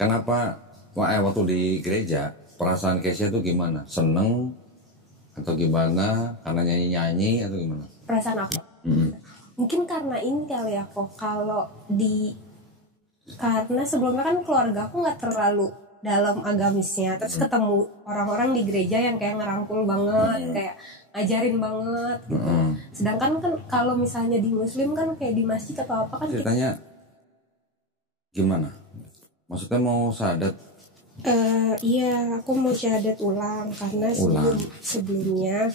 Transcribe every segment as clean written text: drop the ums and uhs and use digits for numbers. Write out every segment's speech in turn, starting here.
Kenapa waktu di gereja perasaan Kesia itu gimana? Seneng atau gimana? Karena nyanyi-nyanyi atau gimana? Perasaan aku mungkin karena ini kali ya kok, karena sebelumnya kan keluarga aku nggak terlalu dalam agamisnya, terus ketemu orang-orang di gereja yang kayak ngerangkul banget, kayak ngajarin banget gitu. Sedangkan kan kalau misalnya di muslim kan kayak di masjid atau apa kan ceritanya gimana? Maksudnya mau syahadat? Iya, aku mau syahadat ulang karena sebelumnya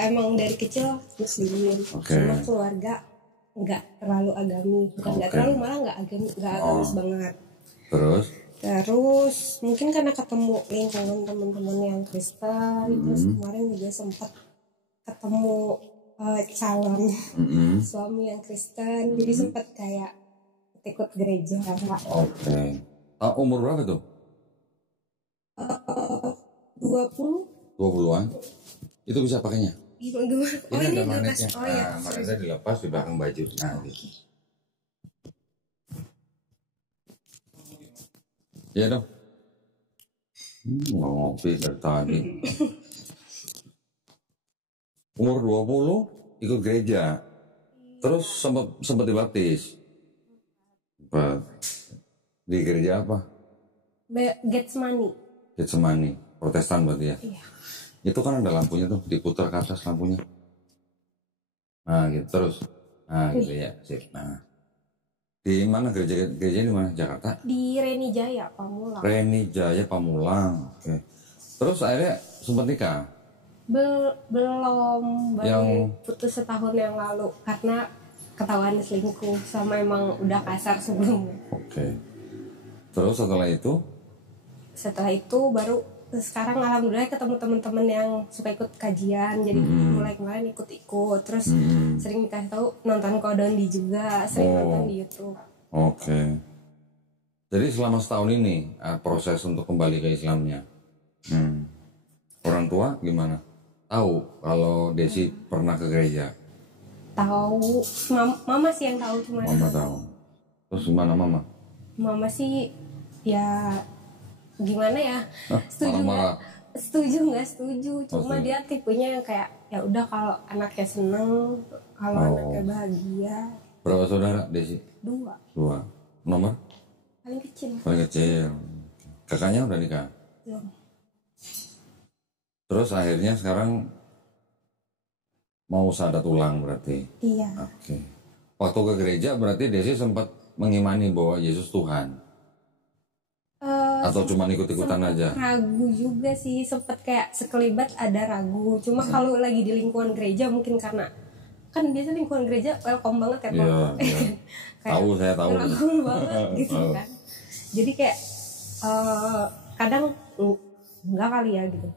emang dari kecil muslimin, cuma keluarga nggak terlalu agami, bukan nggak terlalu, malah nggak agamis banget. Terus mungkin karena ketemu lingkungan teman-teman yang Kristen, terus kemarin juga sempat ketemu calon suami yang Kristen, jadi sempat kayak ikut gereja. Umur berapa tuh? 20-an. Itu bisa pakainya? Gimana? Ini ada magnetnya. Magnetnya dilepas di belakang baju. Nah, gitu. Iya dong. Ngopi dari tadi. Umur 20 ikut gereja. Terus sempat dibaptis. Di gereja apa? Getsemani. Protestan berarti ya? Iya. Itu kan ada lampunya tuh, diputar ke atas lampunya. Nah gitu terus. Nah gitu ya. Sip. Nah. Di mana gereja di mana? Jakarta? Di Reni Jaya Pamulang. Oke. Terus akhirnya sempat nikah? Belum, baru putus setahun yang lalu karena ketahuan selingkuh sama emang udah kasar sebelumnya. Oke. Terus setelah itu baru sekarang alhamdulillah ketemu teman-teman yang suka ikut kajian, jadi mulai kemarin ikut-ikut, terus sering dikasih tahu nonton Kodondi juga, sering nonton di YouTube. Oke. Jadi selama setahun ini proses untuk kembali ke Islamnya, orang tua gimana? Tahu kalau Desi pernah ke gereja? Tahu, mama sih yang tahu cuma. Mama tahu. Terus gimana mama? Mama sih ya gimana ya, setuju nggak setuju, cuma dia tipenya yang kayak ya udah kalau anaknya seneng, kalau anaknya bahagia. Berapa saudara Desi? 2. Nomor? Paling kecil. Kakaknya udah nikah? Belum. Terus akhirnya sekarang mau syahadat ulang berarti? Iya. Oke. Waktu ke gereja berarti Desi sempat mengimani bahwa Yesus Tuhan? Atau cuma ikut-ikutan aja? Ragu juga sih, sempet kayak sekelibat ada ragu. Cuma kalau lagi di lingkungan gereja mungkin karena kan biasa lingkungan gereja welcome banget ya Pak. Iya. Saya tahu. Rangkul banget gitu kan. Jadi kayak kadang enggak kali ya gitu.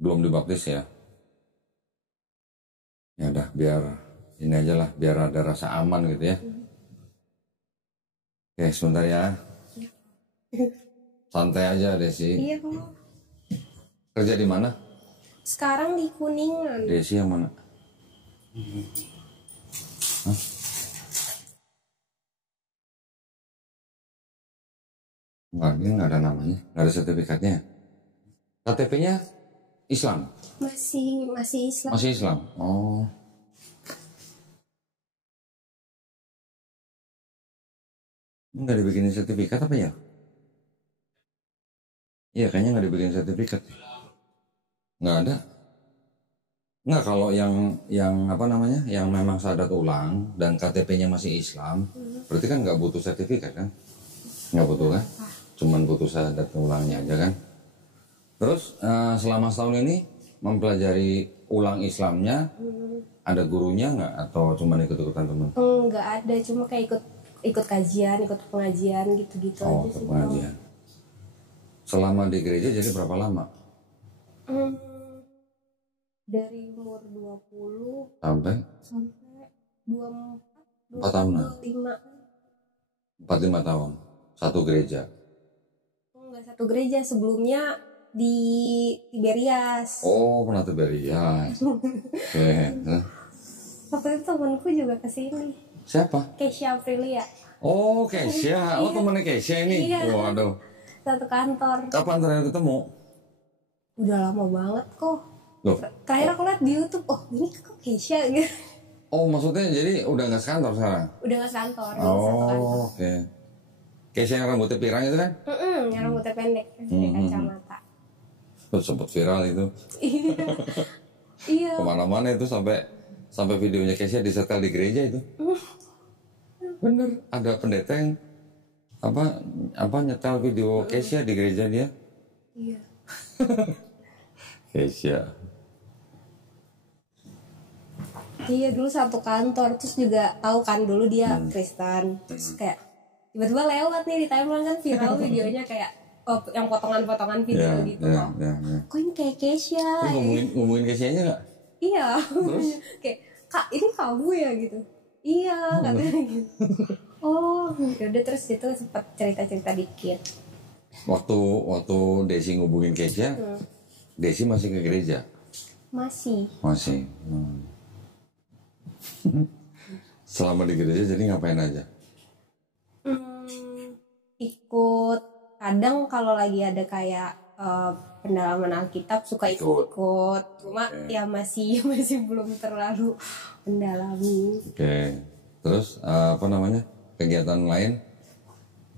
Belum dibaptis ya? Ya udah biar ini aja lah, biar ada rasa aman gitu ya. Oke, sebentar ya. Santai aja Desi. Iya kok. Kerja di mana? Sekarang di Kuningan. Desi yang mana? Nggak ada namanya, nggak ada sertifikatnya. KTP-nya Islam? Masih Islam. Masih Islam? Oh. Nggak dibikinin sertifikat apa ya? Iya kayaknya nggak dibikin sertifikat. Nggak ada. Nggak, kalau yang apa namanya, yang memang syahadat ulang dan KTP-nya masih Islam, berarti kan nggak butuh sertifikat kan? Nggak butuh kan? Cuman butuh syahadat ulangnya aja kan? Terus selama setahun ini mempelajari ulang Islamnya, ada gurunya nggak atau cuman ikut-ikutan teman? Nggak ada, cuma kayak ikut kajian, ikut pengajian gitu-gitu aja sih. Pengajian. Selama di gereja jadi berapa lama? Dari umur 20 sampai 24 tahun. 45 tahun. Satu gereja. Enggak satu gereja, sebelumnya di Tiberias. Oh, pernah Tiberias. Oke. Waktu itu temanku juga kesini. Siapa? Kesia Aprilia. Oh, Kesha. Oh, temennya Kesha ini. Iya. Waduh. Satu kantor. Kapan terakhir ketemu? Udah lama banget kok. Loh. Terakhir aku lihat di YouTube, oh ini kok Kesha gitu. Oh, maksudnya jadi udah nggak sekantor sekarang? Udah nggak sekantor. Oh, oke. Kesha yang rambutnya pirang itu kan? Yang rambutnya pendek, pakai kacamata. Terus sempat viral itu. Iya. Iya. Kemana-mana itu sampai videonya Kesha disetel di gereja itu. Bener, ada pendeta yang apa nyetel video Kesha di gereja dia. Iya. Kesha. Iya, dulu satu kantor, terus juga tahu kan dulu dia Kristen, terus kayak tiba-tiba lewat nih di timeline kan viral videonya kayak yang potongan-potongan video gitu loh. Kok ini kayak Kesha? Ngomongin Kesha-nya nggak? Iya. Terus kayak, Kak ini kamu ya gitu. Iya, katanya gitu. Oh, yaudah, terus itu sempat cerita-cerita dikit. Waktu Desi ngubungin Kesha, Desi masih ke gereja? Masih. Selama di gereja jadi ngapain aja? Ikut, kadang kalau lagi ada kayak pendalaman Alkitab suka ikut. Cuma ya masih belum terlalu mendalami. Oke. Terus kegiatan lain?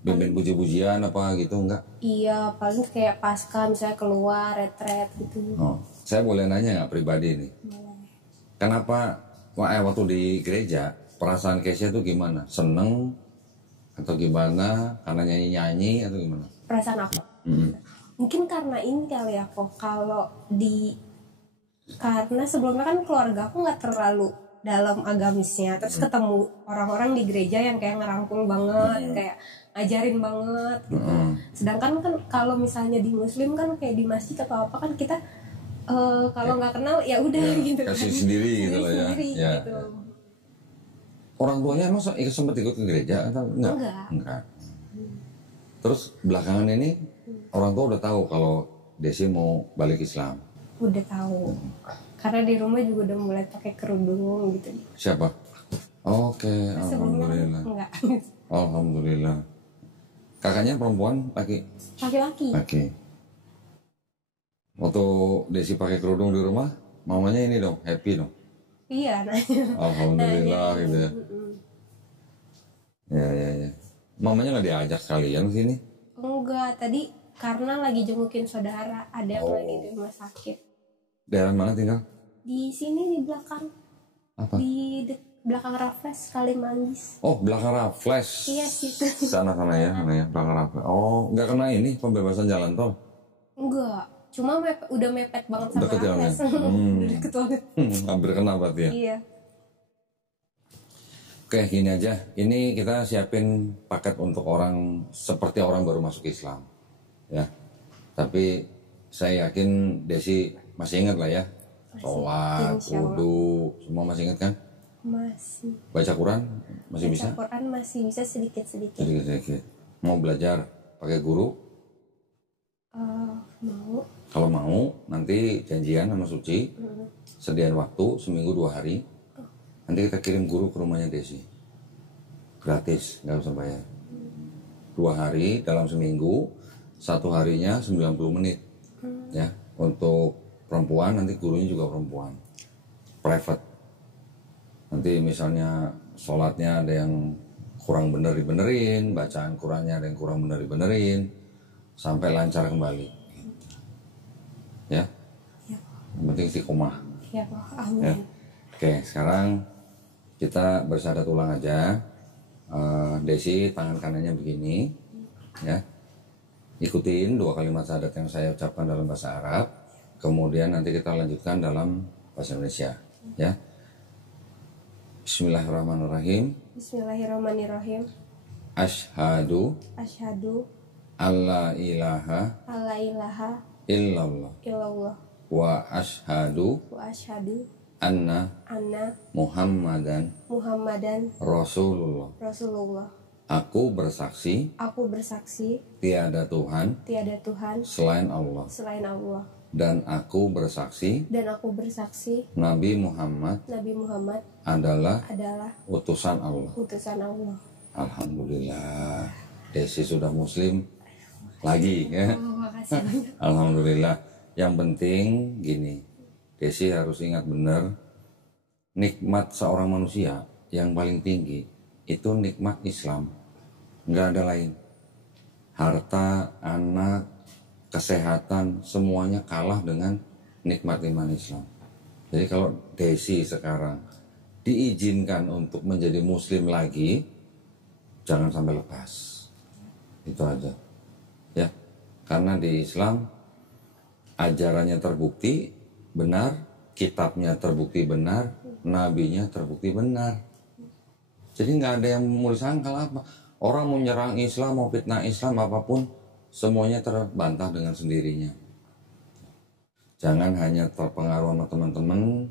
Bimbing puji-pujian apa gitu enggak? Iya, paling kayak pasca misalnya keluar retret gitu. Oh, saya boleh nanya nggak pribadi nih? Boleh. Kenapa waktu di gereja perasaan Kesha tuh gimana? Seneng atau gimana? Karena nyanyi-nyanyi atau gimana? Perasaan apa? Mungkin karena ini kali ya kok, karena sebelumnya kan keluarga aku nggak terlalu dalam agamisnya, terus ketemu orang-orang di gereja yang kayak ngerangkul banget, kayak ngajarin banget gitu. Sedangkan kan kalau misalnya di Muslim kan kayak di masjid atau apa kan kita kalau nggak kenal ya udah gitu kan. Kasih sendiri gitu lah ya. Gitu. Orang tuanya emang sempat ikut ke gereja atau enggak? Enggak. Terus belakangan ini orang tua udah tahu kalau Desi mau balik Islam. Udah tahu. Karena di rumah juga udah mulai pakai kerudung gitu. Siapa? Oke, alhamdulillah. Enggak. Alhamdulillah. Kakaknya perempuan, laki? Laki-laki. Laki. Waktu Desi pakai kerudung di rumah, mamanya ini dong, happy dong. Iya, nanya. Alhamdulillah gitu ya. Ya. Mamanya nggak diajak sekalian sini? Enggak, tadi karena lagi jengukin saudara, ada yang lagi di rumah sakit. Daerah mana tinggal? Di sini di belakang. Apa? Di belakang Raffles, Kalimanggis. Oh, belakang Raffles. Iya situ. Sana ya, belakang Raffles. Oh, nggak kena ini pembebasan jalan tol? Enggak, cuma udah mepet banget sama deket Raffles. Udah deket banget. Hampir kena berarti ya? Iya. Oke, gini aja. Ini kita siapin paket untuk orang seperti orang baru masuk Islam, ya. Tapi saya yakin Desi masih ingat lah ya, sholat, wudu, semua masih ingat kan? Masih. Baca Quran masih bisa? Baca Quran masih bisa sedikit-sedikit. Sedikit-sedikit. Mau belajar pakai guru? Mau. Kalau mau, nanti janjian sama Suci, sediain waktu seminggu 2 hari. Nanti kita kirim guru ke rumahnya Desi. Gratis, nggak usah bayar. 2 hari dalam seminggu, 1 harinya 90 menit. Ya, untuk perempuan nanti gurunya juga perempuan. Private. Nanti misalnya sholatnya ada yang kurang bener dibenerin, bacaan Qurannya ada yang kurang bener dibenerin, sampai lancar kembali. Ya. Yang penting istiqomah. Ya, amin. Ya. Oke, sekarang kita bersyahadat ulang aja. Desi tangan kanannya begini, ya. Ikutin 2 kalimat syahadat yang saya ucapkan dalam bahasa Arab. Kemudian nanti kita lanjutkan dalam bahasa Indonesia, ya. Bismillahirrahmanirrahim. Bismillahirrahmanirrahim. Asyhadu alla ilaha illallah wa asyhadu anna Muhammadan Rasulullah. Aku bersaksi tiada Tuhan selain Allah. Dan aku bersaksi Nabi Muhammad adalah utusan Allah. Alhamdulillah. Desi sudah muslim lagi ya. Makasih. Alhamdulillah. Yang penting gini, Desi harus ingat benar, nikmat seorang manusia yang paling tinggi itu nikmat Islam. Nggak ada lain. Harta, anak, kesehatan, semuanya kalah dengan nikmat iman Islam. Jadi kalau Desi sekarang diizinkan untuk menjadi muslim lagi, jangan sampai lepas. Itu aja. Ya. Karena di Islam ajarannya terbukti benar, kitabnya terbukti benar, nabinya terbukti benar. Jadi nggak ada yang mau disangkal apa. Orang mau nyerang Islam, mau fitnah Islam, apapun, semuanya terbantah dengan sendirinya. Jangan hanya terpengaruh sama teman-teman,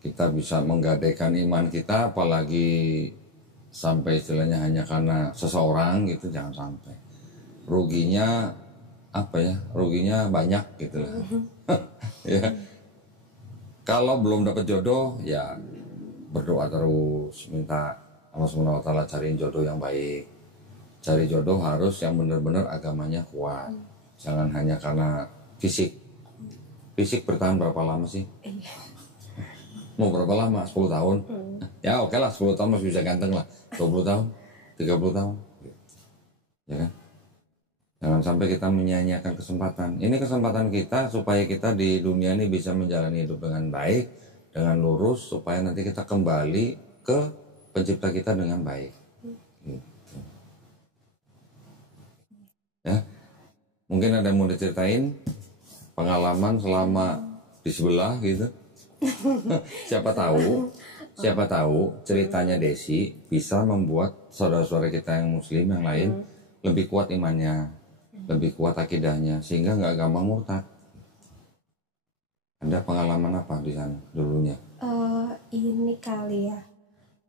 kita bisa menggadaikan iman kita, apalagi sampai istilahnya hanya karena seseorang gitu, jangan sampai. Ruginya apa ya? Ruginya banyak gitu lah. Ya. Kalau belum dapat jodoh, ya berdoa terus, minta Allah SWT cariin jodoh yang baik. Cari jodoh harus yang benar-benar agamanya kuat. Jangan hanya karena fisik. Fisik bertahan berapa lama sih? Mau berapa lama? 10 tahun? Ya oke lah, 10 tahun masih bisa ganteng lah. 20 tahun? 30 tahun? Ya kan? Jangan sampai kita menyia-nyiakan kesempatan. Ini kesempatan kita supaya kita di dunia ini bisa menjalani hidup dengan baik, dengan lurus, supaya nanti kita kembali ke pencipta kita dengan baik. Gitu. Ya, mungkin ada yang mau diceritain pengalaman selama di sebelah gitu. Siapa tahu ceritanya Desi bisa membuat saudara-saudara kita yang muslim yang lain lebih kuat imannya, lebih kuat akidahnya, sehingga nggak gampang murtad. Ada pengalaman apa di sana dulunya? Ini kali ya.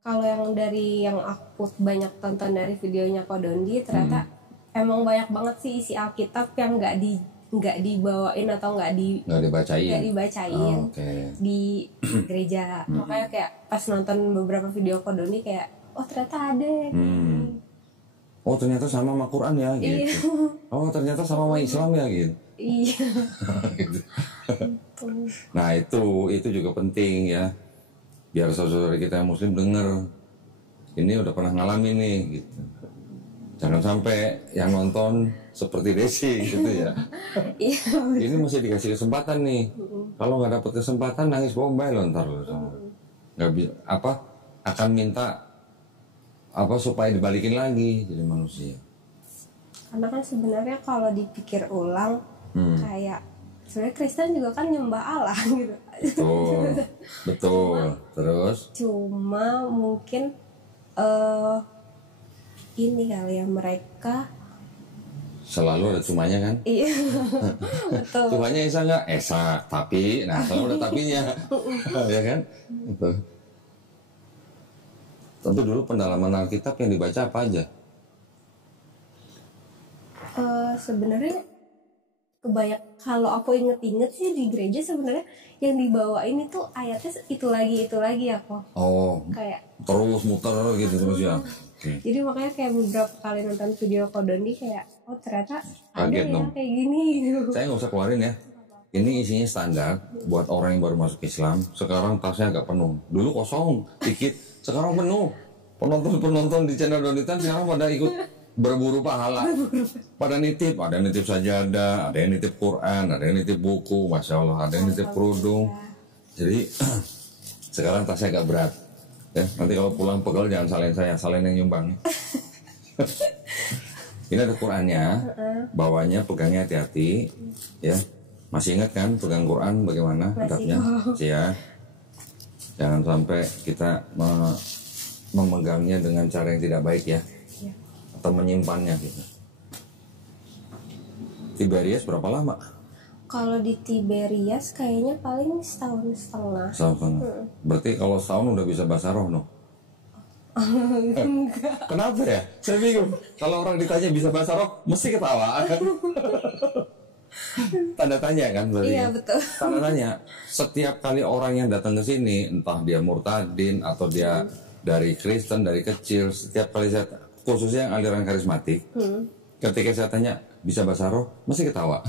Kalau yang dari yang aku banyak tonton dari videonya Ko Dondi, ternyata emang banyak banget sih isi Alkitab yang nggak dibawain atau nggak dibacain Oh, okay. di gereja. Makanya kayak pas nonton beberapa video Ko Dondi kayak, oh ternyata ada. Oh ternyata sama Quran ya gitu. Iya. Oh ternyata sama Islam ya gitu. Iya. Gitu. Nah itu juga penting ya, biar saudara kita yang muslim dengar, ini udah pernah ngalamin nih gitu. Jangan sampai yang nonton seperti Desi gitu ya. Ini mesti dikasih kesempatan nih. Kalau nggak dapet kesempatan nangis bombay lo ntar lo sama. Nggak bisa akan minta supaya dibalikin lagi jadi manusia. Karena kan sebenarnya kalau dipikir ulang kayak sebenarnya Kristen juga kan nyembah Allah gitu. Betul. Terus? Cuma mungkin ini kali ya, mereka selalu ada cumanya kan? Iya. Betul. Cumanya Esa nggak? Esa, tapi, nah selalu ada tapinya, ya kan? Itu. Tentu dulu pendalaman Alkitab yang dibaca apa aja? Sebenarnya kebanyak, kalau aku inget-inget sih di gereja sebenarnya yang dibawain itu ayatnya itu lagi ya kok. Oh. Kayak terus muter gitu terus ya. Okay. Jadi makanya kayak beberapa kali nonton video Ko Dondi kayak, oh ternyata ada kaget ya dong. Kayak gini gitu. Saya nggak usah keluarin ya. Ini isinya standar buat orang yang baru masuk Islam. Sekarang tasnya agak penuh. Dulu kosong, dikit. Sekarang penuh. Penonton di channel Donitan sekarang pada ikut berburu pahala. Pada nitip, ada yang nitip sajadah, ada yang nitip Quran, ada yang nitip buku, masya Allah, ada yang nitip kerudung. Jadi sekarang tasnya agak berat. Ya, nanti kalau pulang pegel jangan salahin saya, salahin yang nyumbang. Ini ada Qurannya, bawahnya pegangnya hati-hati, ya. Masih ingat kan pegang Quran bagaimana adabnya? Ya. Jangan sampai kita memegangnya dengan cara yang tidak baik ya, atau menyimpannya gitu. Tiberias berapa lama? Kalau di Tiberias kayaknya paling setahun setengah. Berarti kalau setahun udah bisa bahasa roh no? Kenapa ya? Saya bingung. Kalau orang ditanya bisa bahasa roh, mesti ketawa kan? Tanda tanya kan berarti? Iya betul. Tanda tanya. Setiap kali orang yang datang ke sini, entah dia murtadin atau dia dari Kristen dari kecil, setiap kali saya, khususnya yang aliran karismatik, ketika saya tanya bisa bahasa roh, masih ketawa.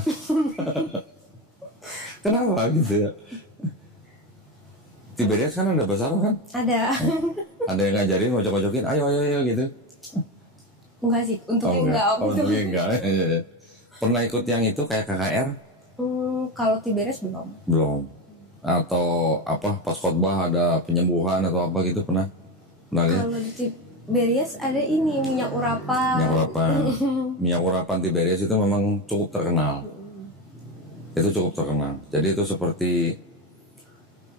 Kenapa gitu ya? Tiberias kan ada bahasa roh kan? Ada. Ada yang ngajarin, ngocok-ngocokin, ayo gitu. Enggak sih, untungnya enggak. Untungnya enggak. Pernah ikut yang itu kayak KKR? Kalau Tiberias belum. Belum. Atau apa pas khotbah ada penyembuhan atau apa gitu pernah? Kalau di Tiberias ada ini minyak urapan. Minyak urapan Tiberias itu memang cukup terkenal. Itu cukup terkenal. Jadi itu seperti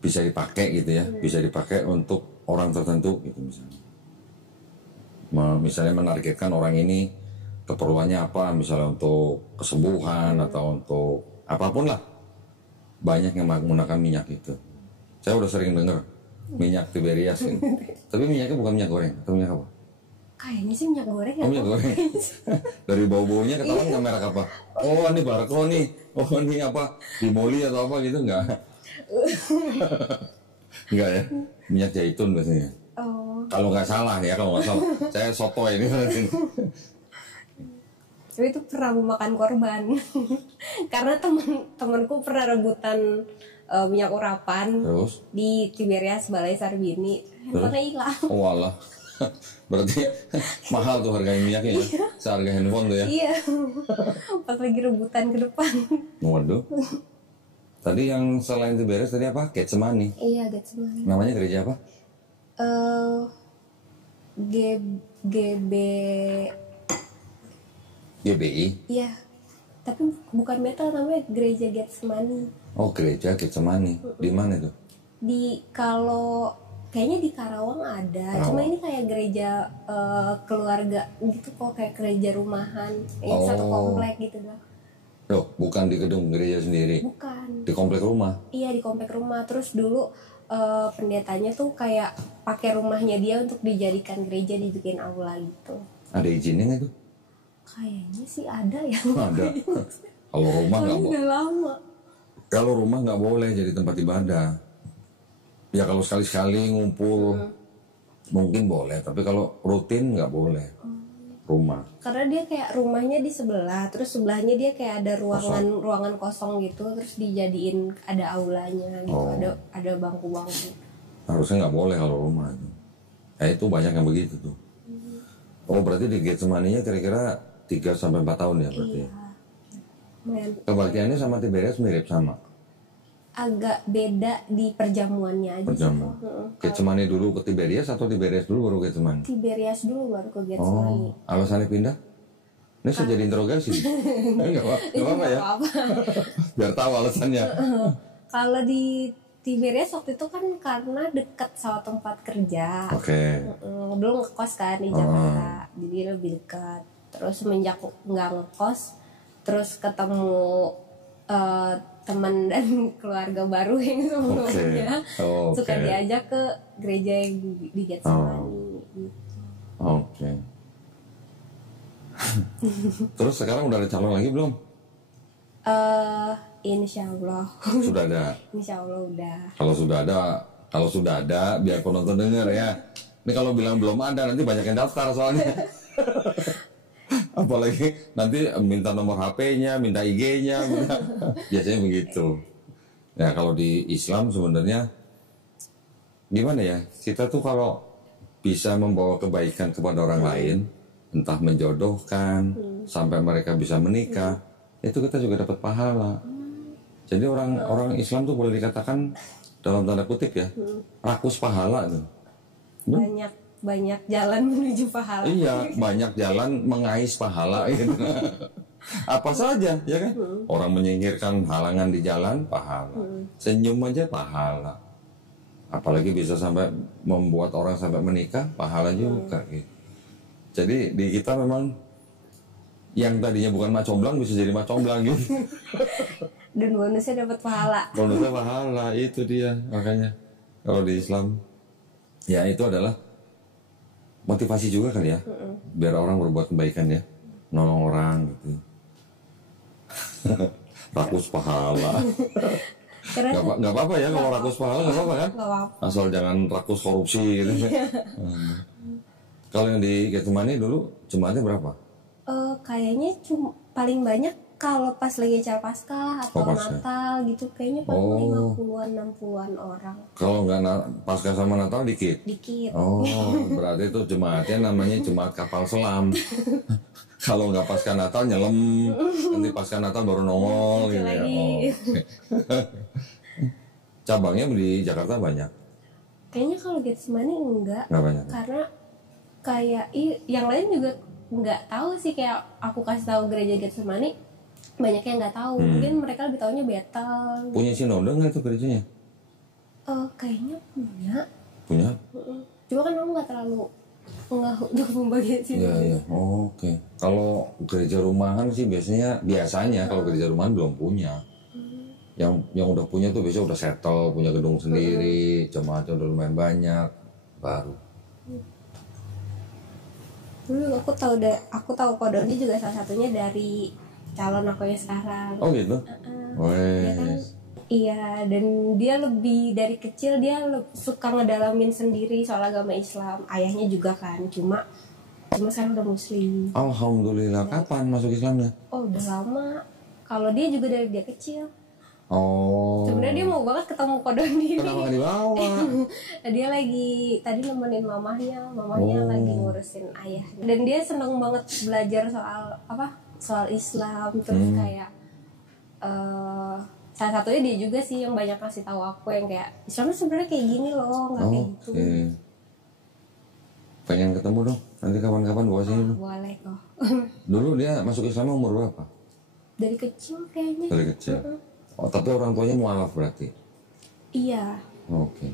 bisa dipakai gitu ya, bisa dipakai untuk orang tertentu gitu misalnya. Misalnya menargetkan orang ini keperluannya apa, misalnya untuk kesembuhan atau untuk apapun lah. Banyak yang menggunakan minyak itu. Saya udah sering dengar minyak Tiberias ini. Tapi minyaknya bukan minyak goreng, atau minyak apa? Kayaknya sih minyak goreng ya. Minyak goreng. Dari bau-baunya ketahuan nggak merek apa? Oh ini Barco nih. Oh ini apa? Dimoli atau apa gitu nggak? Enggak ya? Minyak zaitun biasanya. Oh. Kalau nggak salah ya, kalau nggak salah. Saya soto ini. Tapi itu pernah memakan korban. Karena temanku pernah rebutan minyak urapan. Terus? Di Tiberias Balai Sarbini. Handphonenya hilang. Oh alah. Berarti mahal tuh harga minyaknya ya? Seharga handphone tuh ya? Iya. Pas lagi rebutan ke depan. Waduh. Tadi yang selain Tiberias tadi apa? Getsemani. Iya, Getsemani. Namanya gereja apa? GB. GBI. Iya. Tapi bukan metal, namanya gereja Getsemani. Oh, gereja Getsemani. Di mana itu? Kayaknya di Karawang ada. Cuma ini kayak gereja keluarga gitu kok, kayak gereja rumahan. Satu komplek gitu dah. Loh, bukan di gedung gereja sendiri. Bukan. Di komplek rumah. Iya, di komplek rumah. Terus dulu pendetanya tuh kayak pakai rumahnya dia untuk dijadikan gereja, dibikin aula gitu. Ada izinnya nggak tuh? Kayaknya sih ada ya. Ada. Kalau rumah nggak boleh. Udah lama. Kalau rumah nggak boleh jadi tempat ibadah. Ya kalau sekali-sekali ngumpul mungkin boleh, tapi kalau rutin nggak boleh. Rumah. Karena dia kayak rumahnya di sebelah, terus sebelahnya dia kayak ada ruangan kosong gitu, terus dijadiin ada aulanya gitu, ada bangku-bangku. Harusnya nggak boleh kalau rumah. Itu banyak yang begitu tuh. Oh berarti di Getsemani-nya kira-kira 3-4 tahun ya berarti. Iya. Kebaktiannya sama Tiberias mirip sama. Agak beda di perjamuannya aja. Perjamuan. Getsemani dulu ke Tiberias atau Tiberias dulu baru Getsemani? Tiberias dulu baru ke Getsemani. Alasannya pindah? Ini saya jadi interogasi. Enggak apa-apa ya. Biar tahu alasannya. Kalau di Tiberias waktu itu kan karena dekat sama tempat kerja. Oke. Dulu ngekos kan di Jakarta, jadi lebih dekat. Terus semenjak nggak ngekos, terus ketemu teman dan keluarga baru yang sebelumnya, suka diajak ke gereja yang di Getsemani. Oke. Terus sekarang udah ada calon lagi belum? Insya Allah. Sudah ada. Insya Allah udah. Kalau sudah ada, biar penonton dengar ya. Ini kalau bilang belum ada, nanti banyak yang daftar soalnya. Apalagi nanti minta nomor HP-nya, minta IG-nya, biasanya begitu. Ya kalau di Islam sebenarnya gimana ya? Kita tuh kalau bisa membawa kebaikan kepada orang lain, entah menjodohkan sampai mereka bisa menikah, itu kita juga dapat pahala. Jadi orang Islam tuh boleh dikatakan dalam tanda kutip ya, rakus pahala tuh. Banyak jalan menuju pahala. Iya, banyak jalan mengais pahala gitu. Apa saja ya kan? Orang menyingkirkan halangan di jalan pahala. Senyum aja pahala. Apalagi bisa sampai membuat orang sampai menikah, pahala juga gitu. Jadi di kita memang yang tadinya bukan mak comblang bisa jadi mak comblang gitu. Dan bonusnya dapat pahala. Bonusnya pahala, itu dia makanya. Kalau di Islam ya itu adalah motivasi juga kali ya, biar orang berbuat kebaikan ya, nolong orang gitu. Rakus pahala. Nggak apa-apa ya kalau rakus pahala, nggak apa-apa kan? Nggak apa-apa. Asal jangan rakus korupsi gitu. Kalau yang di Getsemani dulu jumlahnya berapa? Kayaknya cuma paling banyak kalau pas lagi acara Paskah atau Natal gitu, kayaknya paling 50-an 60-an orang. Kalau nggak Paskah sama Natal dikit? Dikit. Oh, berarti itu jemaatnya namanya jemaat kapal selam. Kalau nggak Paskah Natal nyelam, nanti Paskah Natal baru nongol gitu ya. Cabangnya di Jakarta banyak? Kayaknya kalau Getsemani enggak banyak. Karena kayak yang lain juga nggak tahu sih, kayak aku kasih tahu gereja Getsemani banyak yang nggak tahu. Mungkin mereka lebih taunya Bethel. Punya sinode nggak itu gerejanya? Kayaknya punya. Cuma kan aku nggak terlalu untuk pembagian sinode. Iya. Oke. Kalau gereja rumahan sih biasanya kalau gereja rumahan belum punya. Yang udah punya tuh biasanya udah settle, punya gedung sendiri, jemaatnya udah lumayan banyak, baru. Dulu aku tahu Kodoni juga salah satunya dari calon aku yang sekarang. Oh gitu? Dia kan, iya, dan dia lebih dari kecil dia suka ngedalamin sendiri soal agama Islam. Ayahnya juga kan, cuma sekarang udah Muslim. Alhamdulillah. Kapan masuk Islamnya? Oh, udah lama. Kalau dia juga dari dia kecil. Oh. Sebenarnya dia mau banget ketemu Kodoni. Kenapa nggak dibawa? Dia lagi tadi nemenin mamahnya lagi ngurusin ayahnya. Dan dia seneng banget belajar soal Islam, terus kayak salah satunya dia juga sih yang banyak kasih tahu aku, yang kayak Islam sebenarnya kayak gini loh, nggak kayak gitu. Pengen ketemu dong, nanti kapan-kapan bawa sini. Boleh kok. Dulu dia masuk Islam umur berapa? Dari kecil kayaknya. Dari kecil. Oh, tapi orang tuanya mualaf berarti? Iya. Oke.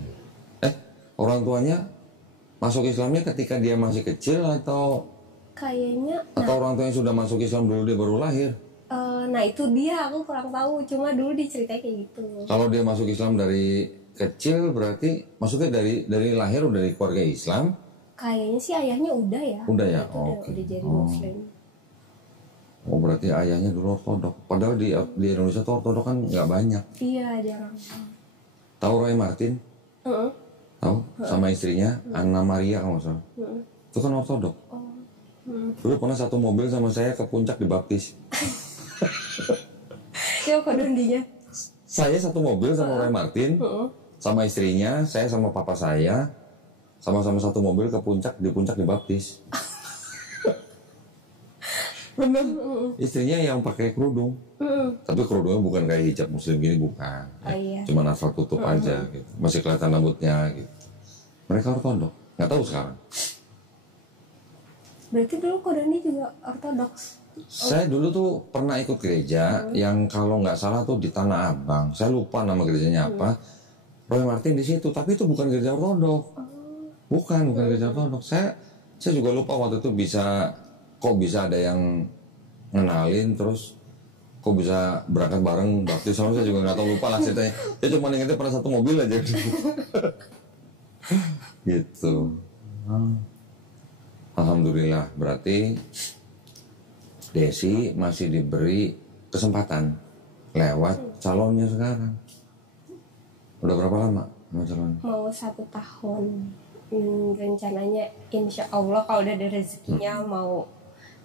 Orang tuanya masuk Islamnya ketika dia masih kecil atau? Kayaknya. Atau orang tuanya sudah masuk Islam dulu dia baru lahir? Nah itu dia, aku kurang tahu. Cuma dulu diceritain kayak gitu. Kalau dia masuk Islam dari kecil berarti maksudnya dari lahir udah dari keluarga Islam? Kayaknya sih ayahnya udah ya. Udah ya? Udah jadi Muslim. Oh berarti ayahnya dulu ortodok. Padahal di Indonesia tuh ortodok kan nggak banyak. Iya, jarang. Tahu Roy Martin? Tahu? Sama istrinya Anna Maria kalau nggak salah. Itu kan ortodok. Dulu pernah satu mobil sama saya ke puncak dibaptis. Ya Kodondinya. Saya satu mobil sama Roy Martin, sama istrinya, saya sama papa saya, sama-sama satu mobil ke puncak, di puncak dibaptis. Bener. Istrinya yang pakai kerudung. Tapi kerudungnya bukan kayak hijab muslim gini, bukan. Cuma asal tutup aja gitu. Masih kelihatan rambutnya gitu. Mereka ortodok. Nggak tahu sekarang. Berarti dulu Kodoni juga ortodoks. Saya dulu tuh pernah ikut gereja yang kalau nggak salah tuh di Tanah Abang. Saya lupa nama gerejanya apa. Roy Martin di situ, tapi itu bukan gereja ortodok. Bukan gereja ortodok. Saya juga lupa waktu itu kok bisa ada yang ngenalin, terus kok bisa berangkat bareng baptis. Saya juga nggak tahu, lupa lah ceritanya. Saya cuma ingetnya pernah satu mobil aja gitu. Alhamdulillah, berarti Desi masih diberi kesempatan lewat calonnya sekarang. Udah berapa lama sama calonnya? Mau 1 tahun. Rencananya insya Allah kalau udah ada rezekinya mau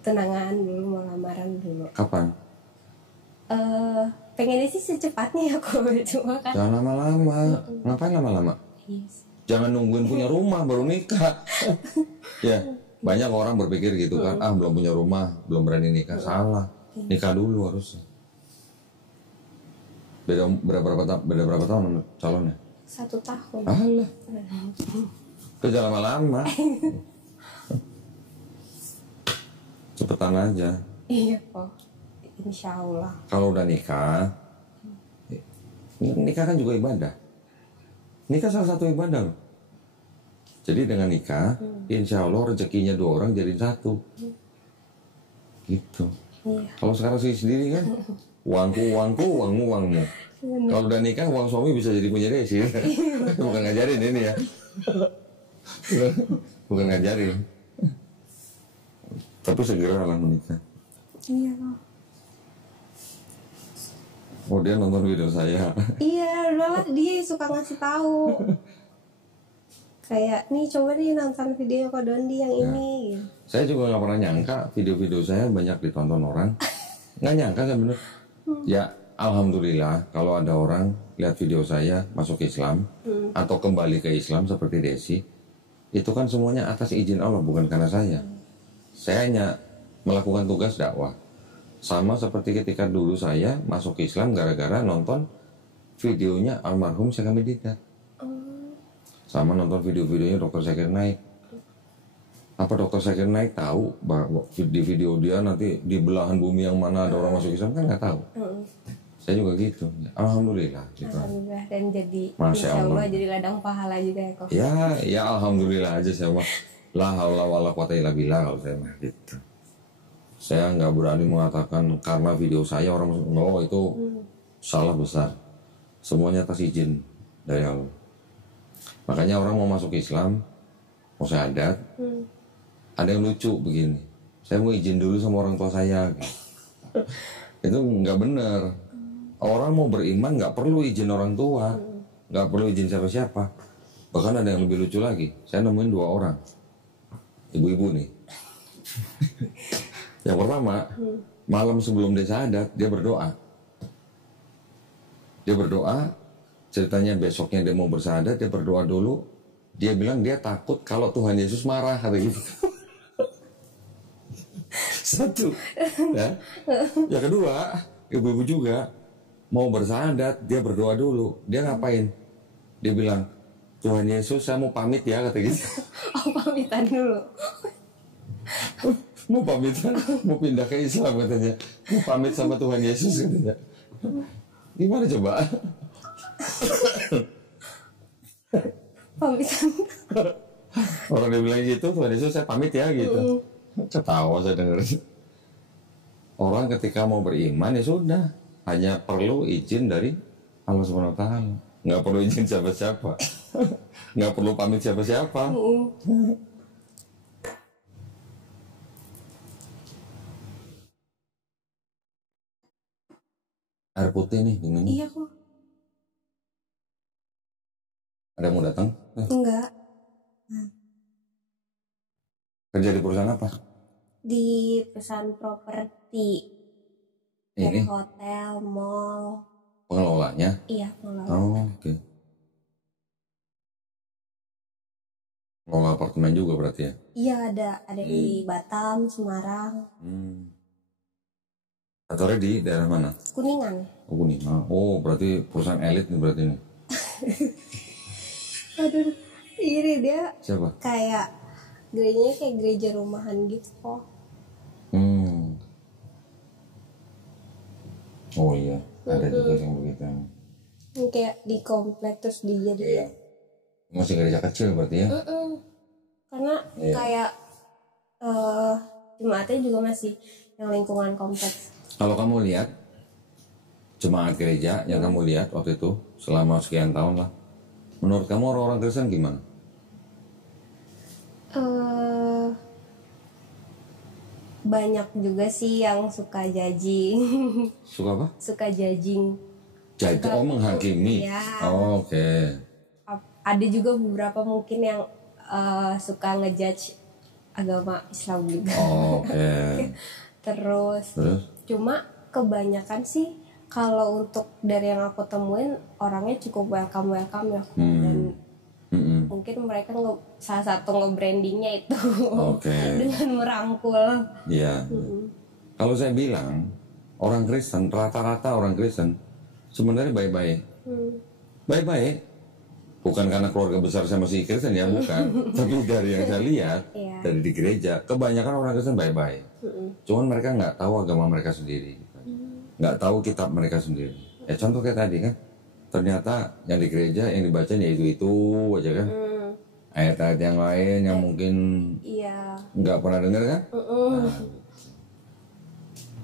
tunangan dulu, mau lamaran dulu. Kapan? Pengennya sih secepatnya ya kok, cuma kan. Jangan lama-lama. Ngapain lama-lama? Yes. Jangan nungguin punya rumah baru nikah. Ya, banyak orang berpikir gitu kan. Belum punya rumah, belum berani nikah. Salah. Nikah dulu harusnya. Beda berapa tahun calonnya? 1 tahun. Alah. Itu jangan lama-lama. Cepetan aja. Iya kok. Insya Allah. Kalau udah nikah kan juga ibadah. Nikah salah satu ibadah loh. Jadi dengan nikah, insya Allah rezekinya 2 orang jadi 1. Gitu. Iya. Kalau sekarang sendiri kan, uangmu. Kalau udah nikah, uang suami bisa jadi punya Desi. Bukan ngajarin ini ya. Bukan ngajarin. Tapi segera lah menikah. Iya. Oh, dia nonton video saya. Iya, malah dia suka ngasih tahu. Kayak, nih coba nih nonton video Ko Dondi yang ini. Saya juga nggak pernah nyangka video-video saya banyak ditonton orang. Nggak nyangka saya bener. Ya, alhamdulillah kalau ada orang lihat video saya masuk Islam atau kembali ke Islam seperti Desi, itu kan semuanya atas izin Allah, bukan karena saya. Saya hanya melakukan tugas dakwah. Sama seperti ketika dulu saya masuk Islam gara-gara nonton videonya almarhum Syekh Hamid Didat. Sama nonton video-videonya Dr. Zakir Naik. Apa Dr. Zakir Naik tahu bahwa di video dia nanti di belahan bumi yang mana ada orang masuk Islam, kan nggak tahu. Saya juga gitu. Alhamdulillah. Gitu. Alhamdulillah, dan jadi Masya Allah jadi ladang pahala juga ya kok. Ya alhamdulillah aja saya mah. La haula wala quwata illa billah kalau saya mah gitu. Saya nggak berani mengatakan karena video saya orang masuk. No, itu salah besar. Semuanya atas izin dari Allah. Makanya orang mau masuk Islam, mau syahadat, ada yang lucu begini. Saya mau izin dulu sama orang tua saya. Gitu. Itu nggak benar. Orang mau beriman nggak perlu izin orang tua, nggak perlu izin siapa-siapa. Bahkan ada yang lebih lucu lagi. Saya nemuin 2 orang, ibu-ibu nih. Yang pertama, malam sebelum dia syahadat, dia berdoa. Dia berdoa, ceritanya besoknya dia mau bersyahadat, dia berdoa dulu. Dia bilang dia takut kalau Tuhan Yesus marah, kata gitu. Satu. Ya. Yang kedua, ibu-ibu juga mau bersyahadat, dia berdoa dulu. Dia ngapain? Dia bilang, Tuhan Yesus, saya mau pamit ya, kata gitu. Oh, pamitan dulu. Mau pamitan, mau pindah ke Islam katanya. Mau pamit sama Tuhan Yesus katanya. Gimana coba? Pamitan. Orang dia bilang gitu, Tuhan Yesus saya pamit ya gitu. Ketawa saya denger. Orang ketika mau beriman ya sudah, hanya perlu izin dari Allah Subhanahu wa taala. Nggak perlu izin siapa-siapa. Nggak perlu pamit siapa-siapa. Air putih nih diminum. Iya kok. Ada yang mau datang? Enggak. Kerja di perusahaan apa? Di perusahaan properti. Ini Hotel, mall. pengelolanya? Iya, pengelola. Oh, oke. Pengelola apartemen juga berarti ya? Iya, ada di Batam, Semarang. Kantornya di daerah mana? Kuningan. Oh, Kuningan. Oh, berarti perusahaan elit nih berarti ini. Aduh, ini dia Siapa? kayak gerejanya kayak gereja rumahan gitu kok. Oh iya, ada juga yang begitu. Ini kayak di komplek terus dijadiin. Masih gereja kecil berarti ya? Karena kayak jemaatnya juga masih yang lingkungan kompleks. Kalau kamu lihat jemaat gereja yang kamu lihat waktu itu selama sekian tahun lah, menurut kamu orang-orang Kristen gimana? Banyak juga sih yang suka judging. Suka apa? Suka judging. Oh, menghakimi. Ya. Oh, oke. Ada juga beberapa mungkin yang suka ngejudge agama Islam juga. Oh, oke. Terus cuma kebanyakan sih kalau untuk dari yang aku temuin orangnya cukup welcome ya, dan mungkin mereka salah satu nge-brandingnya itu dengan merangkul. Iya. Kalau saya bilang orang Kristen, rata-rata orang Kristen sebenarnya baik-baik. Baik-baik. Bukan karena keluarga besar saya masih Kristen ya, bukan. Tapi dari yang saya lihat dari di gereja, kebanyakan orang Kristen baik-baik. Cuman mereka nggak tahu agama mereka sendiri, nggak tahu kitab mereka sendiri. Ya contoh kayak tadi kan, ternyata yang di gereja yang dibaca ya itu aja kan. Ayat-ayat yang lain yang mungkin nggak pernah dengar kan.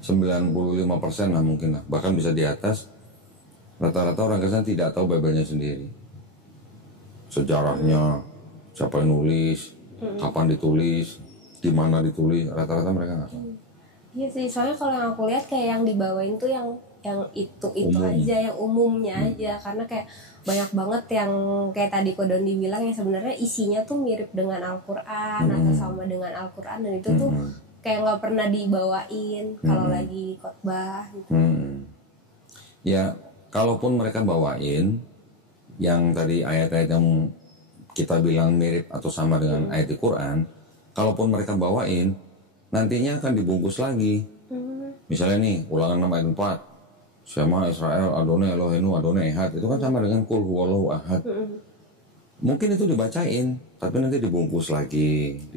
95% lah mungkin lah, bahkan bisa di atas. Rata-rata orang Kristen tidak tahu Bible-nya sendiri, sejarahnya, siapa yang nulis, kapan ditulis, di mana ditulis, rata-rata mereka nggak tahu. Iya sih, soalnya kalau yang aku lihat kayak yang dibawain tuh yang yang itu Umum. aja, yang umumnya aja, karena kayak banyak banget yang kayak tadi Ko Dondi bilang yang sebenarnya isinya tuh mirip dengan Al-Quran atau sama dengan Al-Quran, dan itu tuh kayak nggak pernah dibawain kalau lagi khotbah gitu. Ya, kalaupun mereka bawain yang tadi ayat-ayat yang kita bilang mirip atau sama dengan ayat di Quran, kalaupun mereka bawain, nantinya akan dibungkus lagi. Misalnya nih, Ulangan 6 ayat 4, Syama Israel Adonai Elohenu Adonai Ehad, itu kan sama dengan Qul huwallahu ahad. Mungkin itu dibacain, tapi nanti dibungkus lagi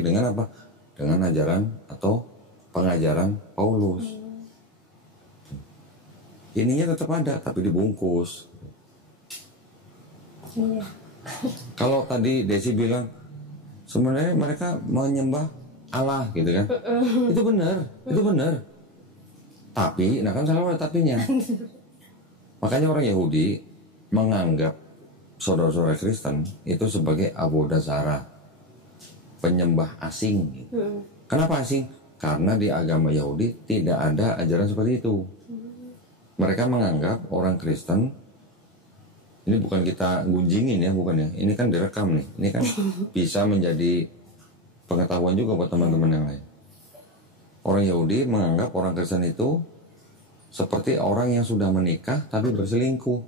dengan apa? Dengan ajaran atau pengajaran Paulus. Ininya tetap ada, tapi dibungkus. Iya. Kalau tadi Desi bilang sebenarnya mereka menyembah Allah gitu kan, itu benar. Tapi, nah kan salah ada tapinya. Makanya orang Yahudi menganggap saudara-saudara Kristen itu sebagai abodah zarah, penyembah asing. Gitu. Kenapa asing? Karena di agama Yahudi tidak ada ajaran seperti itu. Mereka menganggap orang Kristen, ini bukan kita gunjingin ya, bukan ya. Ini kan direkam nih. Ini kan bisa menjadi pengetahuan juga buat teman-teman yang lain. Orang Yahudi menganggap orang Kristen itu seperti orang yang sudah menikah tapi berselingkuh.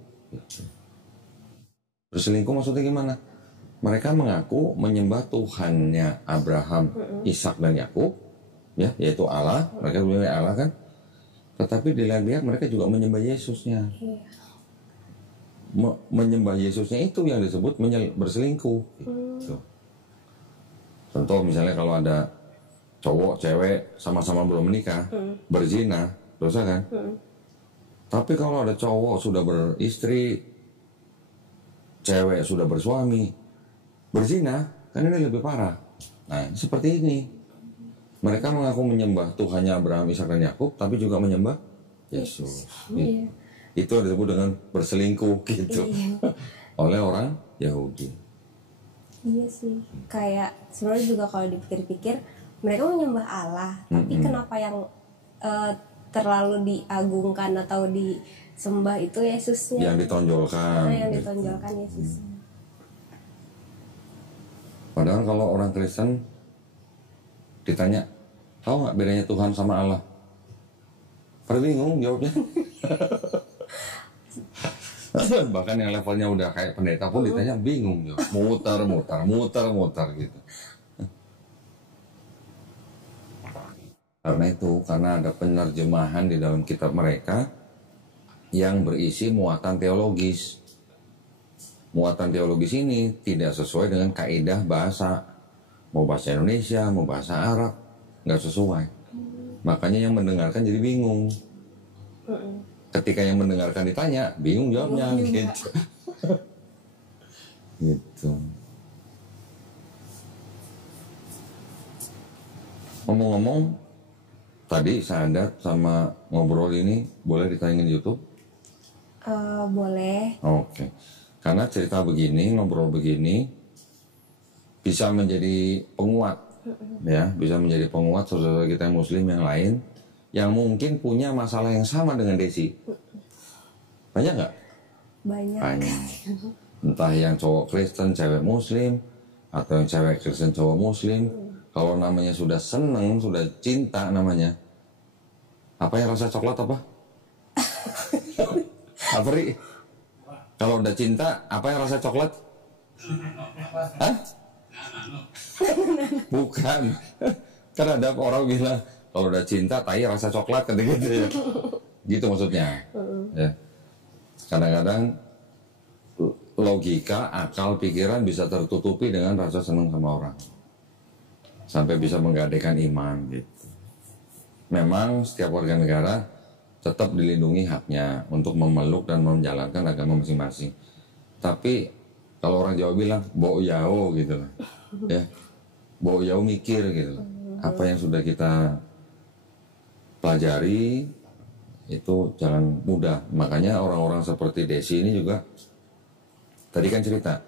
Berselingkuh maksudnya gimana? Mereka mengaku menyembah Tuhannya Abraham, Ishak dan Yakub, ya, yaitu Allah. Mereka bilang Allah kan. Tetapi dilihat-lihat mereka juga menyembah Yesusnya. Menyembah Yesusnya itu yang disebut berselingkuh. Gitu. Contoh misalnya kalau ada cowok, cewek sama-sama belum menikah, berzina, dosa kan? Tapi kalau ada cowok sudah beristri, cewek sudah bersuami, berzina, kan ini lebih parah. Nah, seperti ini. Mereka mengaku menyembah Tuhannya Abraham, Ishak dan Yakub, tapi juga menyembah Yesus. Iya. Itu disebut dengan berselingkuh gitu. Oleh orang Yahudi. Iya sih. Kayak sebenarnya juga kalau dipikir-pikir, mereka menyembah Allah, tapi kenapa yang terlalu diagungkan atau disembah itu Yesusnya? Yang ditonjolkan. Yang ditonjolkan Yesusnya. Padahal kalau orang Kristen ditanya, tahu nggak bedanya Tuhan sama Allah? Pada bingung jawabnya. Bahkan yang levelnya udah kayak pendeta pun ditanya bingung jawab. Muter gitu. Karena itu, karena ada penerjemahan di dalam kitab mereka yang berisi muatan teologis. Muatan teologis ini tidak sesuai dengan kaidah bahasa. Mau bahasa Indonesia, mau bahasa Arab, nggak sesuai. Makanya yang mendengarkan jadi bingung. Ketika yang mendengarkan ditanya, bingung jawabnya gitu. Gitu. Ngomong-ngomong, tadi Saadat sama ngobrol ini boleh ditayangin di YouTube? Boleh. Oke. Karena cerita begini, ngobrol begini bisa menjadi penguat, ya, bisa menjadi penguat saudara kita yang Muslim yang lain yang mungkin punya masalah yang sama dengan Desi. Banyak nggak? Banyak. Entah yang cowok Kristen, cewek Muslim, atau yang cewek Kristen, cowok Muslim. Kalau namanya sudah seneng, sudah cinta namanya. Apa yang rasa coklat apa? Apa Ri? Kalau udah cinta, apa yang rasa coklat? Hah? Bukan. Kan ada orang bilang kalau udah cinta tai rasa coklat kan gitu ya. Gitu maksudnya. Ya. Kadang-kadang logika, akal, pikiran bisa tertutupi dengan rasa senang sama orang. Sampai bisa menggadaikan iman gitu. Memang setiap warga negara tetap dilindungi haknya untuk memeluk dan menjalankan agama masing-masing. Tapi kalau orang Jawa bilang bo yao gitu lah. Ya. Bo yao mikir gitu lah. Apa yang sudah kita pelajari itu jangan mudah. Makanya orang-orang seperti Desi ini juga tadi kan cerita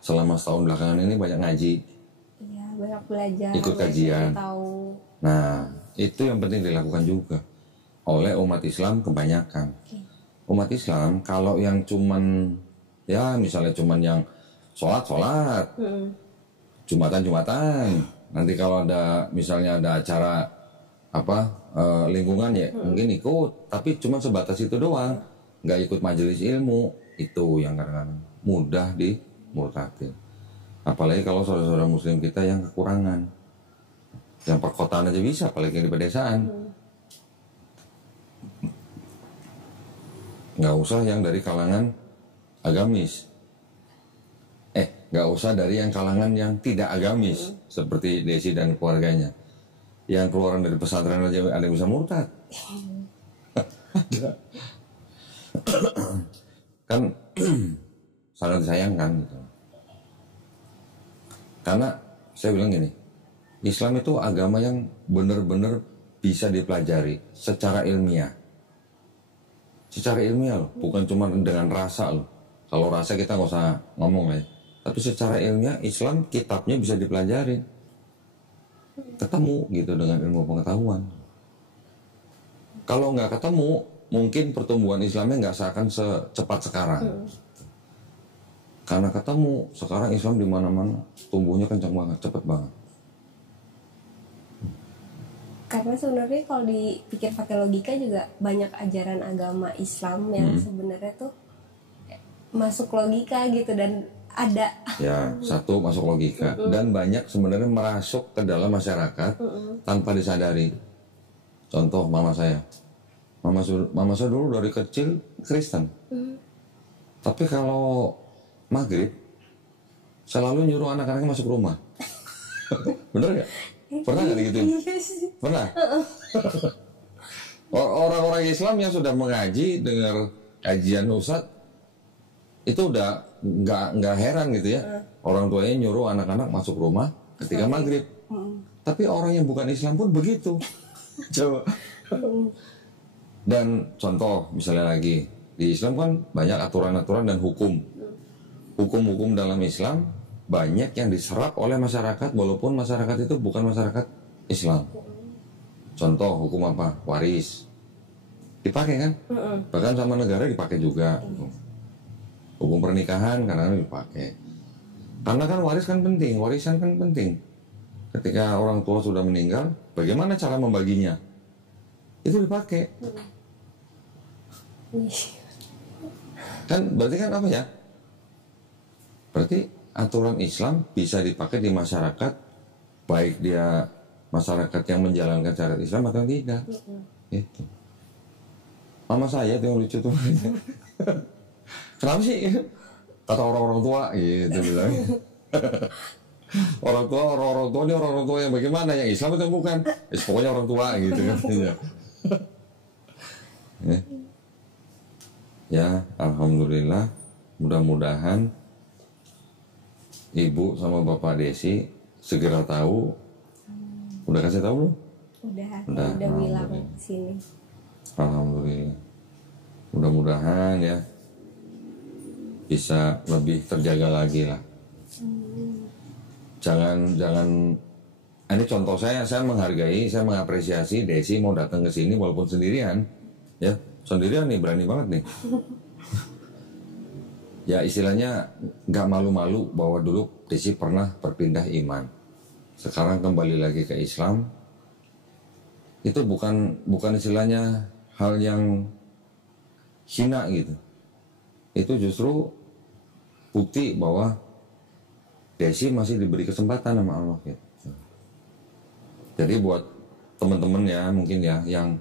selama setahun belakangan ini banyak ngaji. Iya, banyak belajar. Ikut kajian. Tahu. Nah, itu yang penting dilakukan juga. oleh umat Islam kebanyakan. Umat Islam kalau yang cuman ya misalnya cuman yang sholat, Jumatan, nanti kalau ada misalnya ada acara apa lingkungan ya mungkin ikut, tapi cuma sebatas itu doang, nggak ikut majelis ilmu, itu yang kadang-kadang mudah dimurtadin. Apalagi kalau saudara-saudara muslim kita yang kekurangan, yang perkotaan aja bisa, apalagi yang di pedesaan. Nggak usah yang dari kalangan agamis, nggak usah dari yang kalangan yang tidak agamis seperti Desi dan keluarganya, yang keluaran dari pesantren aja ada yang bisa murtad. Kan sangat disayangkan gitu. Karena saya bilang gini, Islam itu agama yang benar-benar bisa dipelajari secara ilmiah. Secara ilmiah loh, bukan cuma dengan rasa loh. Kalau rasa kita nggak usah ngomong ya. Tapi secara ilmiah Islam kitabnya bisa dipelajari. Ketemu gitu dengan ilmu pengetahuan. Kalau nggak ketemu, mungkin pertumbuhan Islamnya nggak seakan secepat sekarang. Karena ketemu, sekarang Islam di mana-mana tumbuhnya kencang banget, cepet banget. Karena sebenarnya kalau dipikir pakai logika juga banyak ajaran agama Islam yang sebenarnya tuh masuk logika gitu dan ada. Ya, satu masuk logika dan banyak sebenarnya merasuk ke dalam masyarakat tanpa disadari. Contoh mama saya. Mama saya dulu dari kecil Kristen. Tapi kalau maghrib selalu nyuruh anak-anaknya masuk rumah. Bener gak? Pernah gak gitu? Pernah? Orang-orang Islam yang sudah mengaji dengar kajian Ustadz itu udah nggak heran gitu ya. Orang tuanya nyuruh anak-anak masuk rumah ketika maghrib. Tapi orang yang bukan Islam pun begitu. Coba. Dan contoh misalnya lagi di Islam kan banyak aturan-aturan dan hukum. Hukum-hukum dalam Islam banyak yang diserap oleh masyarakat walaupun masyarakat itu bukan masyarakat Islam. Contoh hukum apa? Waris. Dipakai kan? Bahkan sama negara dipakai juga. Hukum pernikahan kadang-kadang dipakai. Karena kan warisan kan penting. Ketika orang tua sudah meninggal, bagaimana cara membaginya? Itu dipakai. Kan berarti kan apa ya? Berarti aturan Islam bisa dipakai di masyarakat, baik dia masyarakat yang menjalankan syariat Islam atau tidak. Itu. Mama saya itu yang lucu tuh. Kenapa sih? Kata orang-orang tua gitu bilang. Orang tua ini orang tua yang bagaimana? Yang Islam atau bukan? Pokoknya orang tua gitu kan. Ya, alhamdulillah. Mudah-mudahan Ibu sama Bapak Desi segera tahu. Udah kasih tahu belum? Udah bilang sini. Alhamdulillah. Mudah-mudahan ya bisa lebih terjaga lagi lah. Jangan ini contoh saya menghargai, saya mengapresiasi Desi mau datang ke sini walaupun sendirian. Ya, sendirian nih berani banget nih. Ya istilahnya nggak malu-malu bahwa dulu Desi pernah berpindah iman, sekarang kembali lagi ke Islam. Itu bukan istilahnya hal yang hina gitu. Itu justru bukti bahwa Desi masih diberi kesempatan sama Allah gitu. Jadi buat teman-teman ya mungkin ya yang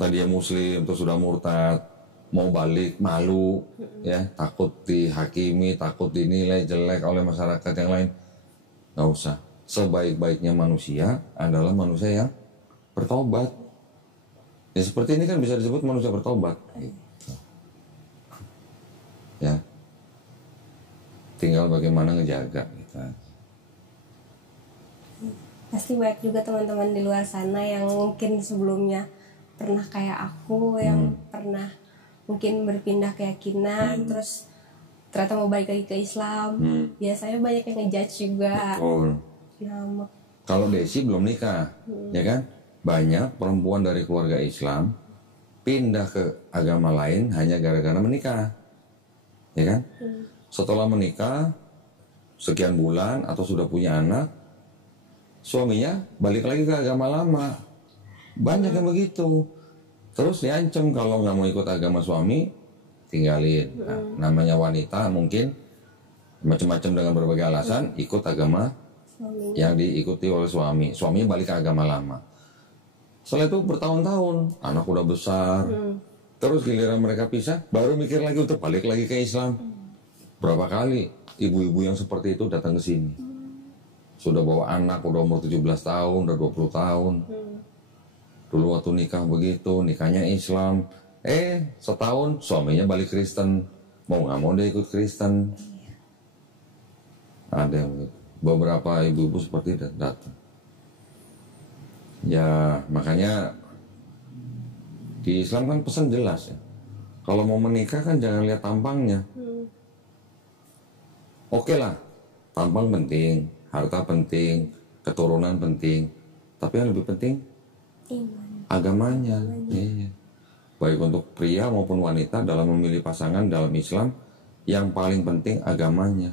tadi Muslim terus sudah murtad, mau balik malu ya, takut dihakimi, takut dinilai jelek oleh masyarakat yang lain, nggak usah. Sebaik-baiknya manusia adalah manusia yang bertobat. Ya seperti ini kan bisa disebut manusia bertobat gitu. Ya tinggal bagaimana ngejaga gitu. Pasti banyak juga teman-teman di luar sana yang mungkin sebelumnya pernah kayak aku, yang pernah mungkin berpindah keyakinan, terus ternyata mau balik lagi ke Islam. Biasanya banyak yang ngejudge juga. Betul. Kalau Desi belum nikah, ya kan? banyak perempuan dari keluarga Islam pindah ke agama lain hanya gara-gara menikah, ya kan? Setelah menikah sekian bulan atau sudah punya anak, suaminya balik lagi ke agama lama. Banyak yang begitu. Terus diancam kalau nggak mau ikut agama suami, tinggalin. Nah, namanya wanita mungkin macam-macam dengan berbagai alasan ikut agama yang diikuti oleh suami. Suaminya balik ke agama lama. Setelah itu bertahun-tahun, anak udah besar. Terus giliran mereka pisah, baru mikir lagi untuk balik lagi ke Islam. Berapa kali ibu-ibu yang seperti itu datang ke sini. Sudah bawa anak, udah umur 17 tahun, udah 20 tahun. Dulu waktu nikah begitu, nikahnya Islam. Setahun suaminya balik Kristen. Mau nggak mau dia ikut Kristen. Ada yang begitu. Beberapa ibu-ibu seperti itu datang. Ya makanya di Islam kan pesan jelas ya. Kalau mau menikah kan jangan lihat tampangnya. Oke lah, tampang penting, harta penting, keturunan penting. Tapi yang lebih penting agamanya. Iya. Baik untuk pria maupun wanita dalam memilih pasangan dalam Islam, yang paling penting agamanya.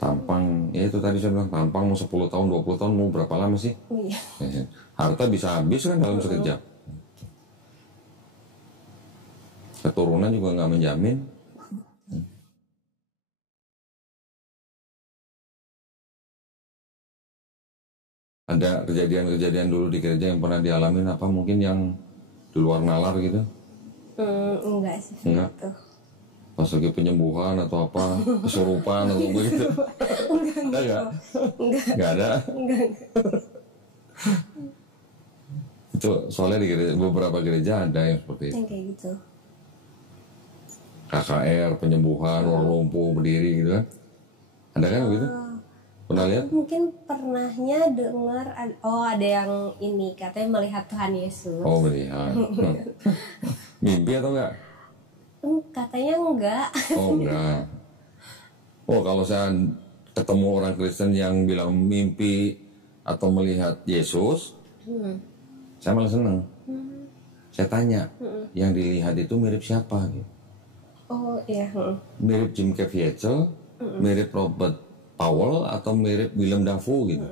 Tampang, ya itu tadi saya bilang tampang mau 10 tahun, 20 tahun, mau berapa lama sih? Iya. Harta bisa habis kan dalam sekejap. Keturunan juga nggak menjamin. Ada kejadian-kejadian dulu di gereja yang pernah dialamin apa mungkin yang di luar nalar gitu? Enggak sih. Enggak. Pas lagi penyembuhan atau apa, kesurupan atau begitu. Enggak. Enggak ada. Enggak. Itu soalnya di gereja, beberapa gereja ada yang seperti itu. Yang kayak gitu. KKR, penyembuhan, orang lumpuh, berdiri gitu kan. Ada kan begitu? Pernah lihat? Mungkin pernahnya dengar, ada yang ini katanya melihat Tuhan Yesus. Oh melihat. Mimpi atau enggak? Katanya enggak. Oh enggak. Oh kalau saya ketemu orang Kristen yang bilang mimpi atau melihat Yesus, saya malah seneng. Saya tanya, yang dilihat itu mirip siapa? Gitu. Oh iya. Mirip Jim Caviezel, mirip Robert Powell, atau mirip Willem Dafoe gitu.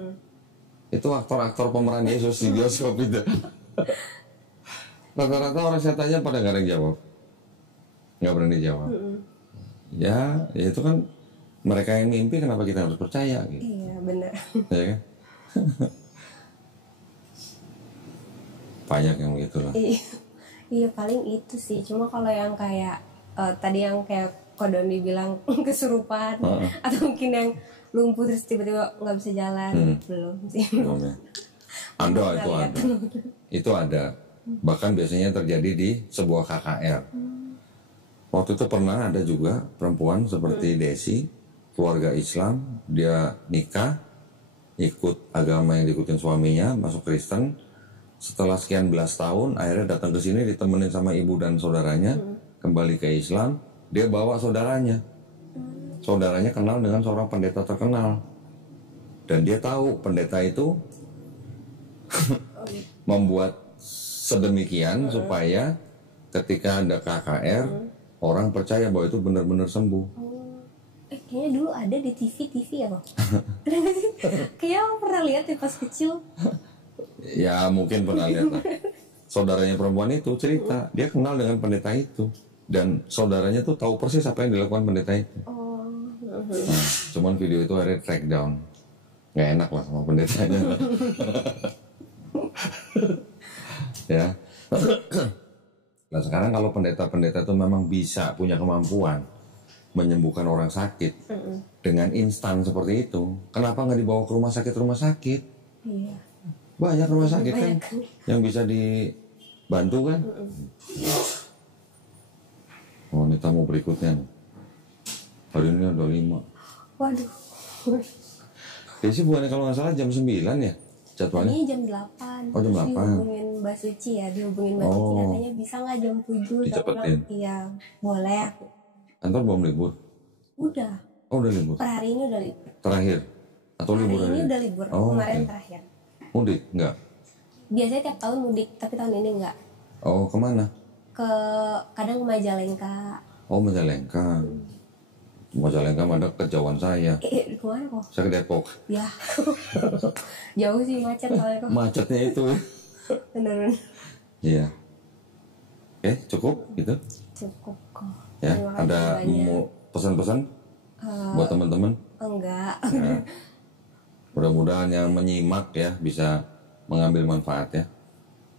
Itu aktor-aktor pemeran Yesus di bioskop itu. Rata-rata orang saya tanya pada nggak ada yang jawab. Nggak berani jawab. Ya itu kan mereka yang mimpi, kenapa kita harus percaya gitu. Iya benar. Ya kan? Banyak yang begitu lah. Iya paling itu sih. Cuma kalau yang kayak tadi yang kayak Kodoni bilang kesurupan, atau mungkin yang lumpuh terus tiba-tiba nggak bisa jalan, belum sih. Belum ya. Itu ada. Bahkan biasanya terjadi di sebuah KKR. Waktu itu pernah ada juga perempuan seperti Desi, keluarga Islam, dia nikah, ikut agama yang diikutin suaminya, masuk Kristen. Setelah sekian belas tahun, akhirnya datang ke sini ditemenin sama ibu dan saudaranya, kembali ke Islam. Dia bawa saudaranya. Saudaranya kenal dengan seorang pendeta terkenal. Dan dia tahu pendeta itu membuat sedemikian supaya ketika ada KKR, orang percaya bahwa itu benar-benar sembuh. Kayaknya dulu ada di TV ya Bang? Kayaknya pernah lihat ya pas kecil. Ya mungkin pernah lihat lah. Saudaranya perempuan itu cerita, dia kenal dengan pendeta itu. Dan saudaranya tuh tahu persis apa yang dilakukan pendeta itu. Nah, cuman video itu akhirnya track down. Nggak enak lah sama pendetanya. Ya. Nah sekarang kalau pendeta-pendeta itu memang bisa punya kemampuan menyembuhkan orang sakit dengan instan seperti itu, kenapa nggak dibawa ke rumah sakit? Iya. Banyak rumah sakit kan yang bisa dibantu kan. Oh ini tamu berikutnya nih. Hari ini ada 5. Waduh. Desi bukannya kalau nggak salah jam 9 ya jadwalnya? Ini jam 8. Oh jam 8. Dihubungin Mbak Suci ya, katanya bisa nggak jam 7? Dicepetin. Iya, boleh. Kantor belum libur? Udah. Oh udah libur. Per hari ini udah libur. Terakhir? Atau libur hari ini udah libur. Kemarin terakhir. Mudik enggak? Biasanya tiap tahun mudik, tapi tahun ini enggak. Oh, kemana? Kadang ke Majalengka. Oh, Majalengka. Majalengka ada kejauhan saya. Kemana kok? Saya ke Depok. Ya. Jauh sih, macet soalnya kok. Macetnya itu. Beneran. Iya. Oke, cukup gitu. Cukup kok. Ya, ada mau pesan-pesan buat teman-teman? Enggak. Nah, mudah-mudahan yang menyimak ya bisa mengambil manfaat ya.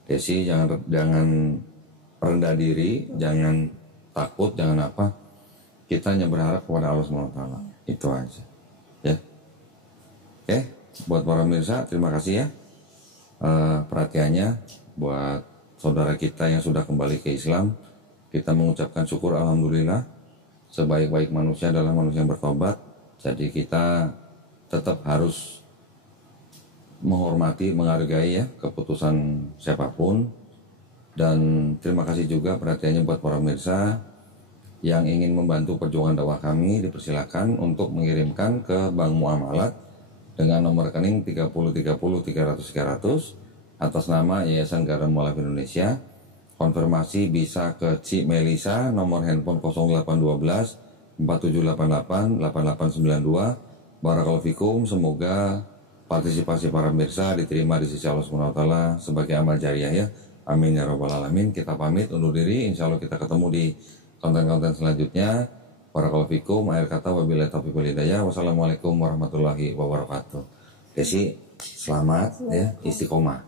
Desi jangan rendah diri, jangan takut, jangan apa. Kita hanya berharap kepada Allah SWT. Itu aja. Ya. Oke, buat para pemirsa terima kasih ya perhatiannya. Buat saudara kita yang sudah kembali ke Islam, kita mengucapkan syukur alhamdulillah. Sebaik-baik manusia adalah manusia yang bertobat. Jadi kita tetap harus menghormati, menghargai ya keputusan siapapun. Dan terima kasih juga perhatiannya buat para pemirsa yang ingin membantu perjuangan dakwah kami, dipersilakan untuk mengirimkan ke Bank Muamalat dengan nomor rekening 3030300300 atas nama Yayasan Garam Mualaf Indonesia. Konfirmasi bisa ke Ci Melisa nomor handphone 0812 4788 8892. Barakallahu fikum, semoga partisipasi para pemirsa diterima di sisi Allah SWT sebagai amal jariah ya. Amin ya rabbal alamin. Kita pamit undur diri, insya Allah kita ketemu di konten-konten selanjutnya. Barakallahu fikum, akhir kata wabillahi taufiq wal hidayah. Wassalamualaikum warahmatullahi wabarakatuh. Desi, selamat ya, istiqomah.